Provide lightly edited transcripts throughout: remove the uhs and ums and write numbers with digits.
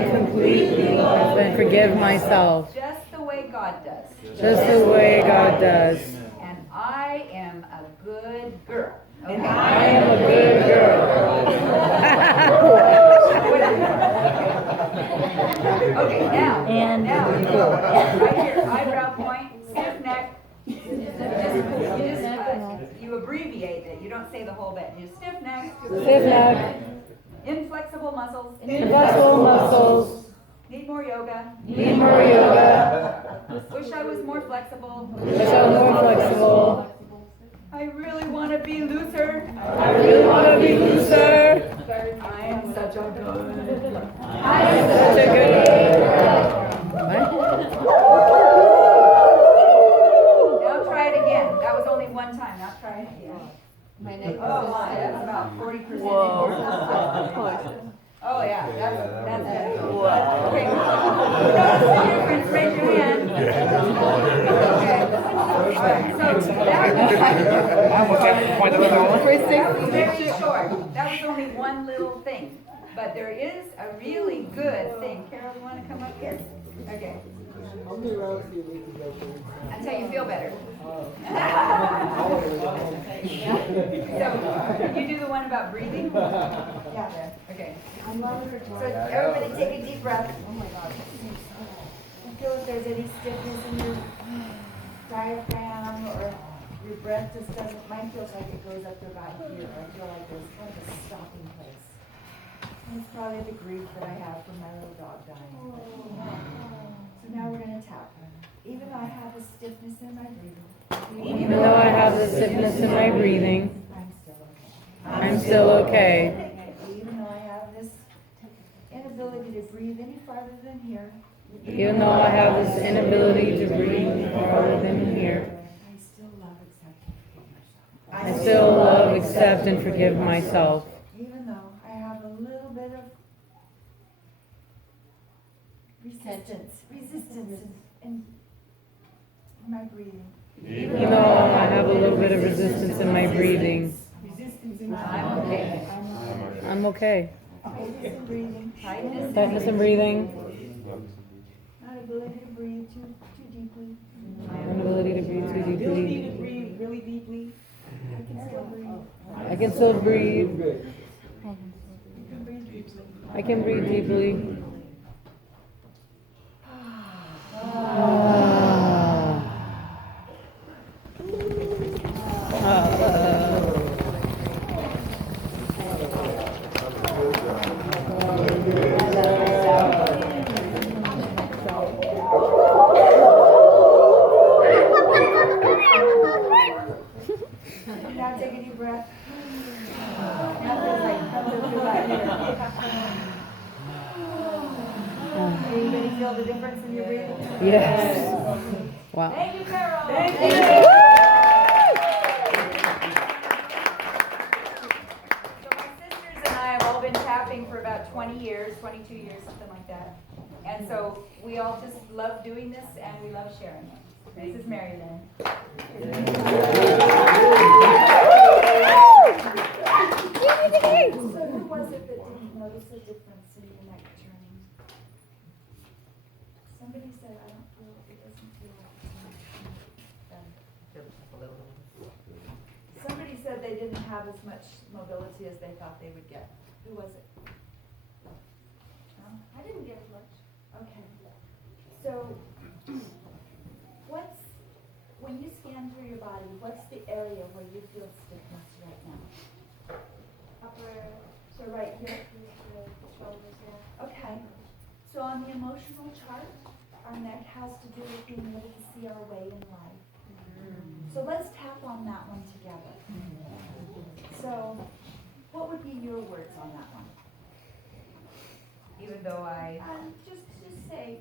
completely and forgive myself. Just the way God does. Just the way God does. And I am a good girl. Okay. I am a good girl. Okay, now right here, eyebrow point, stiff neck. You abbreviate it. You don't say the whole bit. You stiff neck. Stiff neck. Inflexible muscles. Inflexible muscles. Need more yoga. Need more yoga. Wish I was more flexible. Wish I was more flexible. I really want to be looser. I really want to be looser. I am such a good. I am such a good girl. Now try it again. That was only one time. Now try it again. My neck. Oh my, that's about 40%. Whoa. Oh yeah, that's good. Whoa. Okay. Notice the difference. Raise your hand. Okay. So very short. That was only one little thing, but there is a really good thing. Carol, you want to come up here? Okay. Until you feel better. So, can you do the one about breathing? Yeah. Okay. So everybody take a deep breath. Oh my God. And feel if there's any stiffness in your diaphragm or your breath just doesn't, mine feels like it goes up to about here. I feel like there's kind of a stopping place. And it's probably the grief that I have from my little dog dying. So now we're going to tap. Even though I have a stiffness in my breathing. Even though I have the stiffness in my breathing, I'm still okay. Even though I have this inability to breathe any farther than here. Even though I have this inability to breathe farther than here, I still love, accept, and forgive myself. I still love, accept, and forgive myself. Even though I have a little bit of resistance in my breathing. Even though I have a little bit of resistance in my breathing, I'm okay. I'm okay. Tightness in breathing. Tightness in breathing, Not ability to breathe too deeply. inability to breathe too deeply. Breathe really deeply. I can still breathe. I can still breathe. You can breathe deeply. I can breathe deeply. Now take a deep breath. Now feels like comes up through that here. Anybody feel the difference in your breathing? Yes. Wow. Thank you, Carol. Thank you. So my sisters and I have all been tapping for about 20 years, 22 years, something like that. And so we all just love doing this and we love sharing it. This is Mary Lynn. So who was it that didn't notice a difference in your neck turning? Somebody said, I don't feel, it doesn't feel like it's Somebody said they didn't have as much mobility as they thought they would get. Who was it? No? I didn't get as much. Okay. So, when you scan through your body, what's the area where you feel stiffness right now? Upper, So right here? the shoulders, yeah. Okay. So on the emotional chart, our neck has to do with being able to see our way in life. So let's tap on that one together. So what would be your words on that one? Even though I Just say,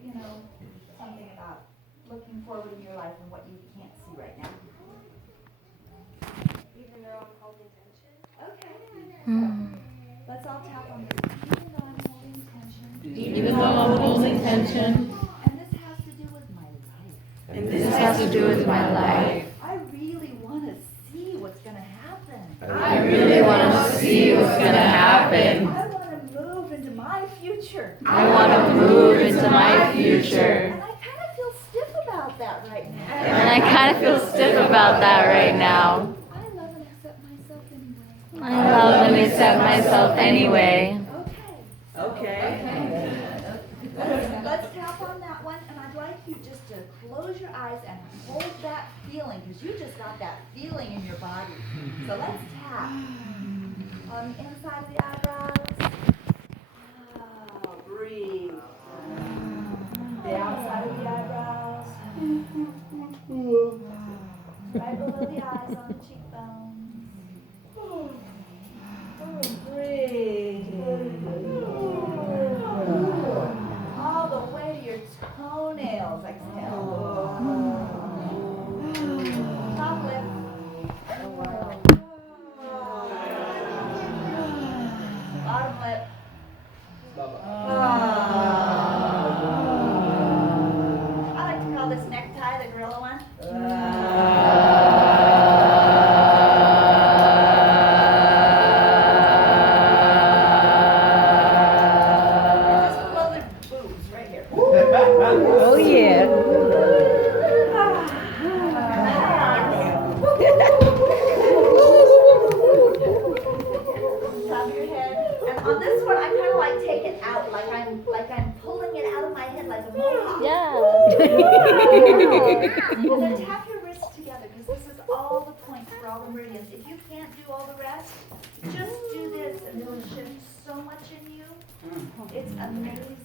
something about looking forward in your life and what you can't see right now. Even though I'm holding tension. Okay. Let's all tap on this. Even though I'm holding tension. Even though I'm holding tension, And this has to do with my life. and this has to do with my life. I really want to see what's going to happen. I really want to see what's going to happen. I want to move into my future. I want to move into my future. And I kind of feel stiff about that right now. And I kind of feel stiff about that right now. I love and accept myself anyway. I love and accept myself anyway. Okay. Let's tap on that one, and I'd like you just to close your eyes and hold that feeling, because you just got that feeling in your body. So let's tap on the inside of the eyebrows. Breathe. The outside of the eyebrows. Right below the eyes on the cheekbones. Breathe. All the way to your toenails. Exhale. Top lip. Bottom lip. I like to call this necktie the gorilla one. Just below the boobs, right here. Oh yeah. Top of your head. And on this one, I kind of like take it out, like I'm pulling it out of my head like a mohawk. Yeah. And then tap your wrists together, because this is all the points for all the meridians. If you can't do all the rest, just do this and it'll shift so much in you. It's amazing.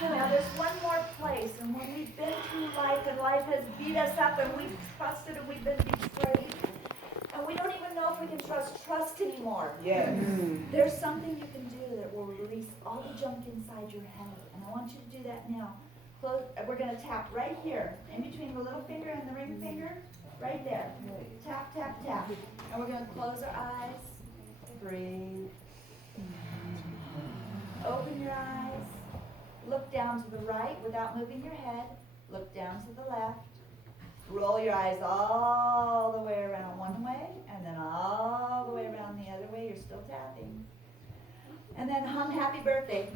Now there's one more place, and when we've been through life and life has beat us up and we've trusted and we've been betrayed, and we don't even know if we can trust anymore. Yes. There's something you can do that will release all the junk inside your head, and I want you to do that now. We're going to tap right here, in between the little finger and the ring finger, right there. Tap, tap, tap. And we're going to close our eyes. Breathe. Open your eyes. Look down to the right without moving your head. Look down to the left. Roll your eyes all the way around one way, and then all the way around the other way. You're still tapping. And then hum happy birthday.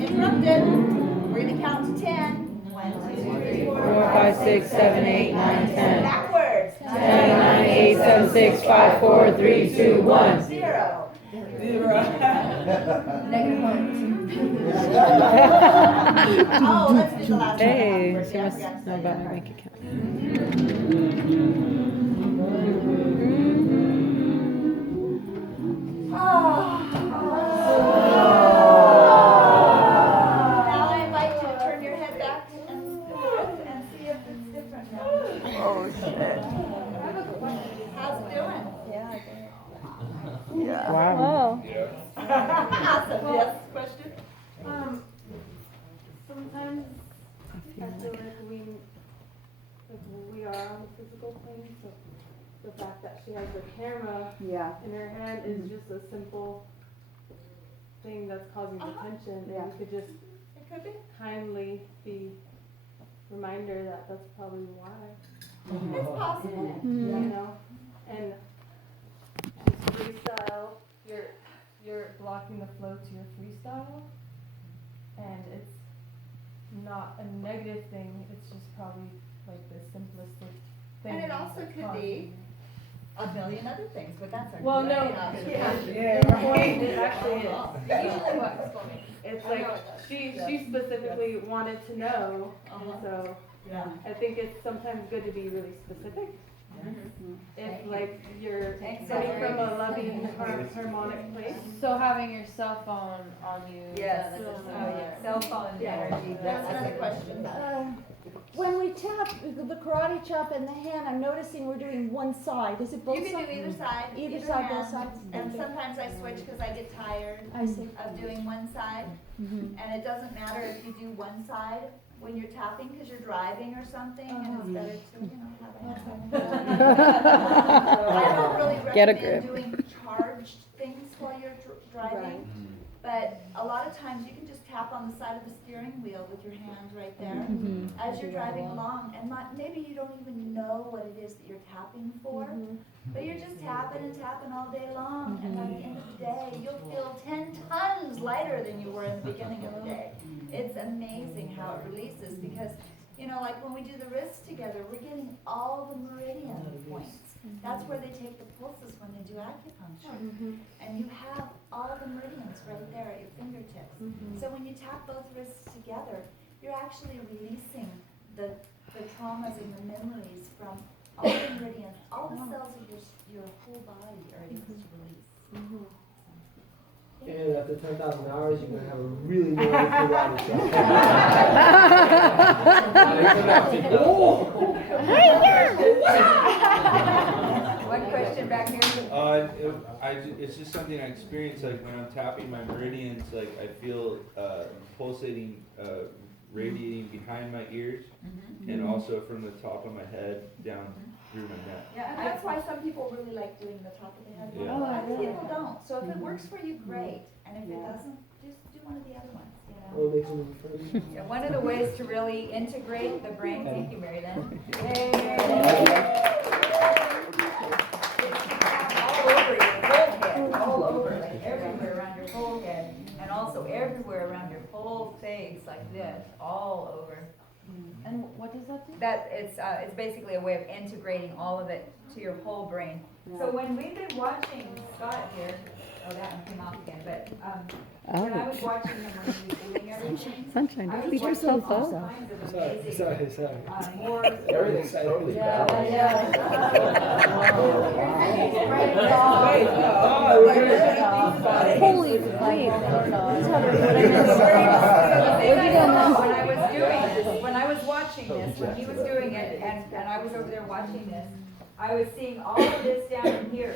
Interrupted. We're going to count to 10. 1, 2, 3, 4, 5, 6, 7, 8, 9, 10. Backwards. 10, 9, 8, 7, 6, 5, 4, 3, 2, 1. 0. Negative 1. Oh, let's do the last one. Hey, Happy she birthday. I must forgot to know say about that my part. bank account. Now I invite you to turn your head back and see if it's different now. Oh, shit. How's it doing? Wow. Awesome. Yes, question? Sometimes I feel like we are on the physical plane, so the fact that she has the camera Yeah. in her hand is just a simple thing that's causing the tension. Yeah. And we could just It could be. kindly be reminder that that's probably why. It's possible. You know, and just freestyle. You're blocking the flow to your freestyle, and it's not a negative thing. It's just probably like the simplistic thing. And it also that's could causing be it. a million other things, but that's a Well, great no, observation. yeah, it actually is. Usually works for me. It's I like know it does. she specifically wanted to know, and so Yeah. I think it's sometimes good to be really specific. If like you're Thanks, coming Valerie. from a loving harmonic place. So having your cell phone on you. Yes. so that Oh, yeah. Cell phone energy. That's another question. When we tap the karate chop in the hand, I'm noticing we're doing one side. Is it both You can sides? do either side. Either side, hand. both sides? And sometimes I switch because I get tired I see. of doing one side. Mhm. And it doesn't matter if you do one side when you're tapping because you're driving or something, and it's better to, have a hand. I don't really Get a recommend grip. doing charged things while you're driving, but a lot of times you can just tap on the side of the steering wheel with your hand right there as you're driving along, and maybe you don't even know what it is that you're tapping for, but you're just tapping and tapping all day long, and by the end of the day, you'll feel 10 tons lighter than you were in the beginning of the day. It's amazing how it releases, because, you know, like when we do the wrists together, we're getting all the meridian points. That's where they take the pulses when they do acupuncture. And you have all the meridians right there at your fingertips. So when you tap both wrists together, you're actually releasing the traumas and the memories from all the meridians. All the cells of your whole body are able to release. And after 10,000 hours, you're going to have a really gnarly karate One question back here. It's just something I experience, like when I'm tapping my meridians, like I feel pulsating, radiating behind my ears, and also from the top of my head down through my neck. Yeah, and that's why some people really like doing the top of the head. Yeah. Other people don't. So if it works for you, great. And if it doesn't, just do one of the other ones, you know. Or makes them further. Yeah, one of the ways to really integrate the brain, thank you, Mary Lynn. All over your whole head, all over, like everywhere around your whole head, and also everywhere around your whole face, like this, all over. And what does that do? That it's basically a way of integrating all of it to your whole brain. So when we've been watching Scott here, oh, that one came off again, but when I was watching him when he was doing everything, Sunshine, I don't was beat watching yourself all up. kinds of amazing, Sorry. more. Everything's totally balanced. Holy wait, When I was watching this, when he was doing it, and I was over there watching this, I was seeing all of this down in here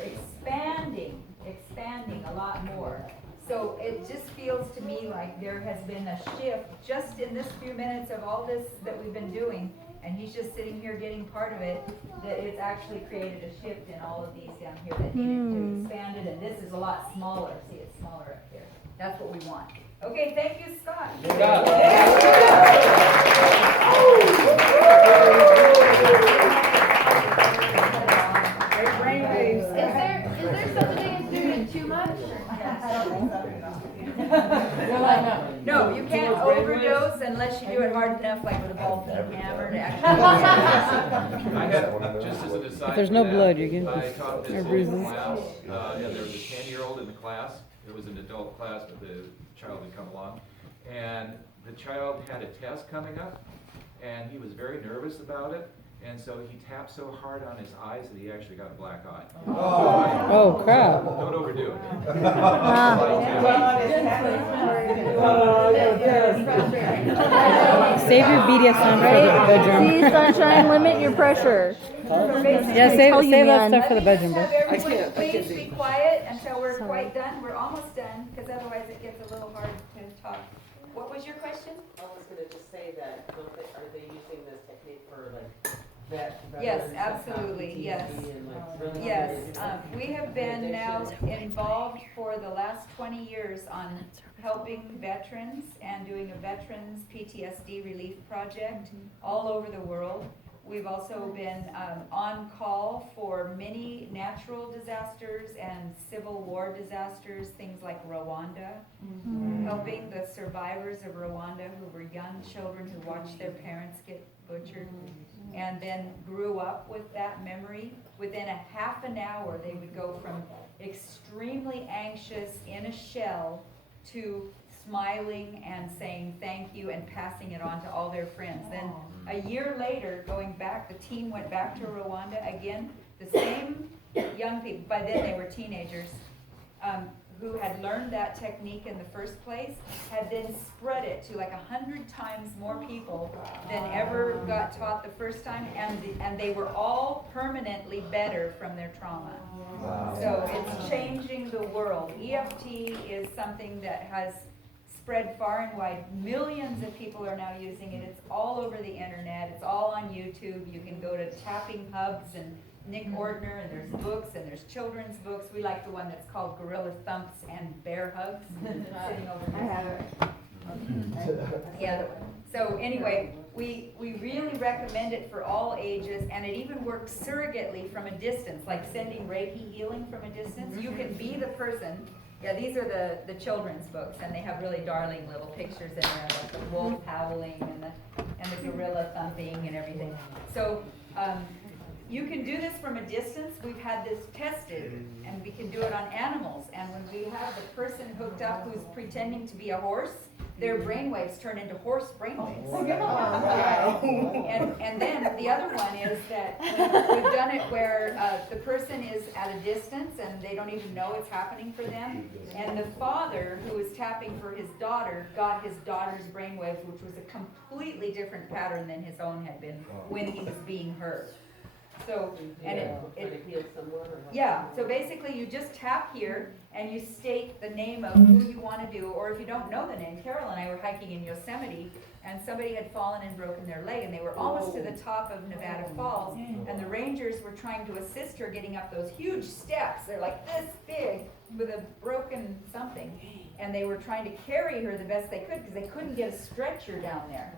expanding a lot more. So it just feels to me like there has been a shift just in this few minutes of all this that we've been doing, and he's just sitting here getting part of it, that it's actually created a shift in all of these down here that needed to expand it, and this is a lot smaller. See, it's smaller up here. That's what we want. Okay, thank you, Scott. Great brain waves. Is there something it's doing too much? No, you can't overdose unless you do it hard enough, like with a ball peen hammer to actually. I had, just as an aside. If there's no to that, blood, you're good. I taught this Or whole bruises. class, and there was a 10-year-old in the class. It was an adult class, but the child had come along. And the child had a test coming up, and he was very nervous about it. And so he tapped so hard on his eyes that he actually got a black eye. Oh, crap. Don't overdo it. Save your BDSM for the bedroom. See, Sunshine, limit your pressure. Yeah, tell save you, that man. stuff for the bedroom. Have But everyone please be quiet until we're quite done. We're almost done, because otherwise it gets a little hard to talk. What was your question? I was gonna just say that, are they using this technique for like vet? Yes, veterans that have absolutely, PTSD yes. and, like, really Yes, serious we have been now involved for the last 20 years on helping veterans and doing a veterans PTSD relief project all over the world. We've also been on call for many natural disasters and civil war disasters, things like Rwanda, helping the survivors of Rwanda who were young children who watched their parents get butchered and then grew up with that memory. Within a half an hour, they would go from extremely anxious in a shell to smiling and saying thank you and passing it on to all their friends. Then a year later, going back, the team went back to Rwanda again. The same young people, by then they were teenagers, who had learned that technique in the first place, had then spread it to like 100 times more people than ever got taught the first time, and they were all permanently better from their trauma. So it's changing the world. EFT is something that has spread far and wide. Millions of people are now using it. It's all over the internet. It's all on YouTube. You can go to Tapping Hubs and Nick Ordner, and there's books, and there's children's books. We like the one that's called Gorilla Thumps and Bear Hugs. Sitting over there. Yeah, so anyway, we really recommend it for all ages, and it even works surrogately from a distance, like sending Reiki healing from a distance. You can be the person. Yeah, these are the children's books, and they have really darling little pictures in there, like the wolf howling and the gorilla thumping and everything. So you can do this from a distance. We've had this tested, and we can do it on animals. And when we have the person hooked up who's pretending to be a horse, their brainwaves turn into horse brainwaves. And then the other one is that we've done it where the person is at a distance and they don't even know it's happening for them. And the father who was tapping for his daughter got his daughter's brainwaves, which was a completely different pattern than his own had been when he was being heard. So, and yeah, so basically you just tap here and you state the name of who you want to do, or if you don't know the name. Carol and I were hiking in Yosemite, and somebody had fallen and broken their leg, and they were almost to the top of Nevada Falls, and the rangers were trying to assist her getting up those huge steps. They're like this big with a broken something, and they were trying to carry her the best they could because they couldn't get a stretcher down there.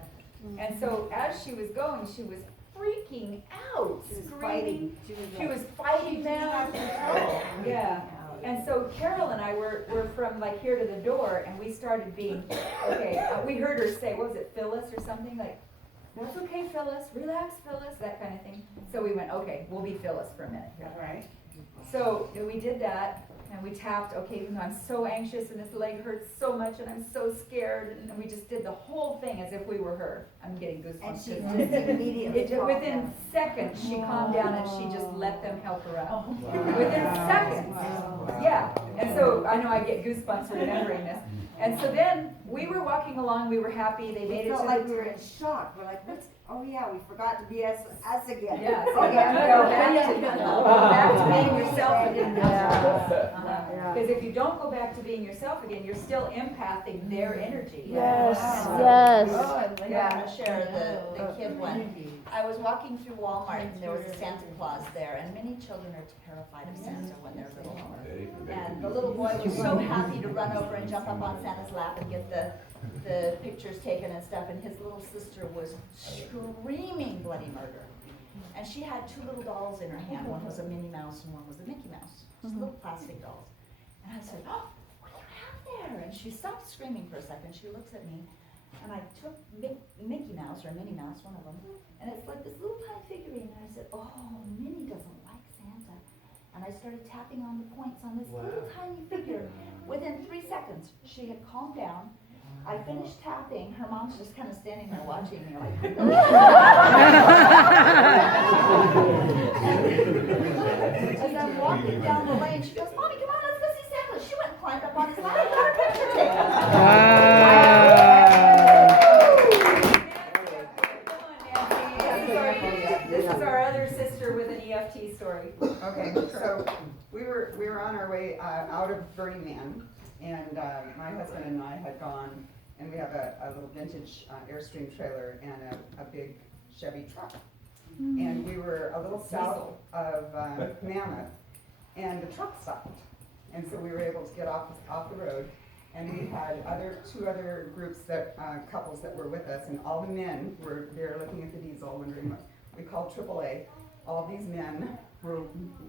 And so as she was going, she was freaking out, screaming. She was fighting them. Yeah. And so Carol and I were from like here to the door, and we started being, okay, we heard her say, what was it, Phyllis or something? Like, that's okay, Phyllis, relax, Phyllis, that kind of thing. So we went, okay, we'll be Phyllis for a minute. Right. So we did that, and we tapped, okay, even though I'm so anxious and this leg hurts so much and I'm so scared, and we just did the whole thing as if we were her. I'm getting goosebumps. And she just immediately within seconds, she calmed down and she just let them help her out. Within seconds. Yeah. And so I know I get goosebumps remembering this. And so then we were walking along, we were happy, they made It it felt to like the we were in shock. We're like, what's, oh yeah, we forgot to be us again. Yeah, so you have to go back to being yourself again. Because if you don't go back to being yourself again, you're still empathing their energy. Yes, And yes. Yeah, I'm gonna share the kid one. I was walking through Walmart and there was a Santa Claus there, and many children are terrified of Santa when they're little. And the little boy was so happy to run over and jump up on Santa's lap and get the pictures taken and stuff, and his little sister was screaming bloody murder. And she had two little dolls in her hand. One was a Minnie Mouse and one was a Mickey Mouse. Just little plastic dolls. And I said, oh, what do you have there? And she stopped screaming for a second. She looks at me, and I took Mickey Mouse, or Minnie Mouse, one of them, and it's like this little tiny figurine. And I said, oh, Minnie doesn't like Santa. And I started tapping on the points on this little tiny figure. Within 3 seconds, she had calmed down. I finished tapping. Her mom's just kind of standing there watching me like, as I'm walking down the lane, she goes, Mommy, come on, let's go see Santa. She went and climbed up on his lap and got her picture taken. This is our other sister with an EFT story. Okay, so we were on our way out of Burning Man, and my husband and I had gone, and we have a little vintage Airstream trailer and a big Chevy truck. And we were a little south of Mammoth, and the truck stopped. And so we were able to get off the road, and we had two other groups couples that were with us, and all the men were there looking at the diesel, wondering what we called AAA. All these men were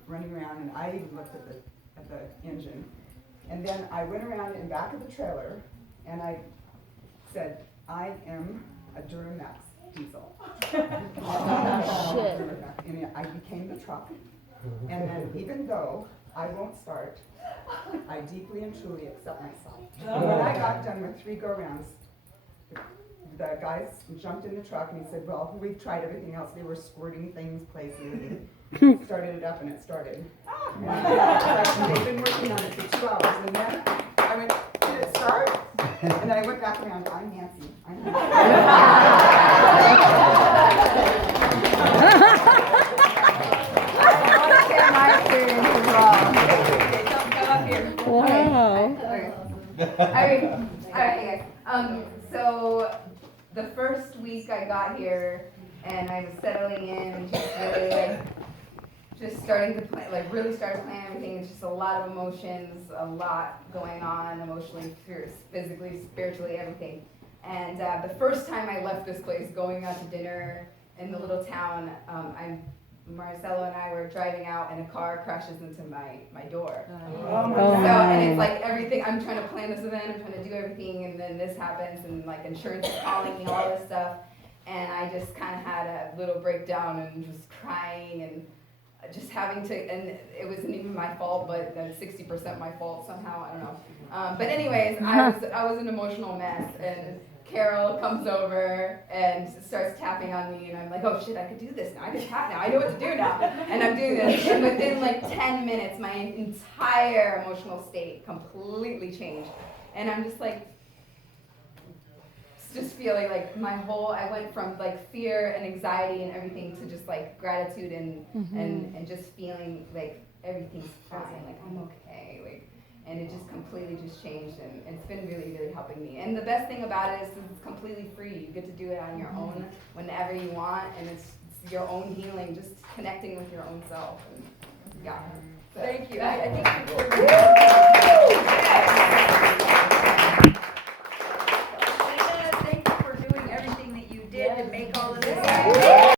running around, and I even looked at the engine. And then I went around in back of the trailer, and I said, I am a Duramax diesel. Shit. And I became the truck. And then even though I won't start, I deeply and truly accept myself. When I got done with 3 go-rounds, the guys jumped in the truck and he said, well, we've tried everything else. They were squirting things places. And started it up and it started. And they've been working on it for 2 hours. And then I went, did it start? And then I went back around, I'm Nancy. My experience is wrong. Okay, come up here. Wow. Alright, so the first week I got here and I was settling in and just really like just starting to plan, like really started planning everything. It's just a lot of emotions, a lot going on emotionally, physically, spiritually, everything. And the first time I left this place, going out to dinner in the little town, Marcelo and I were driving out and a car crashes into my door. Oh So, my. and it's like everything, I'm trying to plan this event, I'm trying to do everything, and then this happens, and like insurance is calling me, all this stuff. And I just kind of had a little breakdown and just crying and just having to, and it wasn't even my fault, but then 60% my fault somehow, I don't know. But anyways, I was an emotional mess, and Carol comes over and starts tapping on me, and I'm like, oh shit, I could do this now, I can tap now, I know what to do now, and I'm doing this, and within like 10 minutes, my entire emotional state completely changed, and I'm just like, just feeling like I went from like fear and anxiety and everything to just like gratitude and just feeling like everything's fine, like I'm okay, like, and it just completely just changed, and it's been really, really helping me. And the best thing about it is it's completely free. You get to do it on your own whenever you want, and it's your own healing, just connecting with your own self. And, yeah. So, Thank you. I think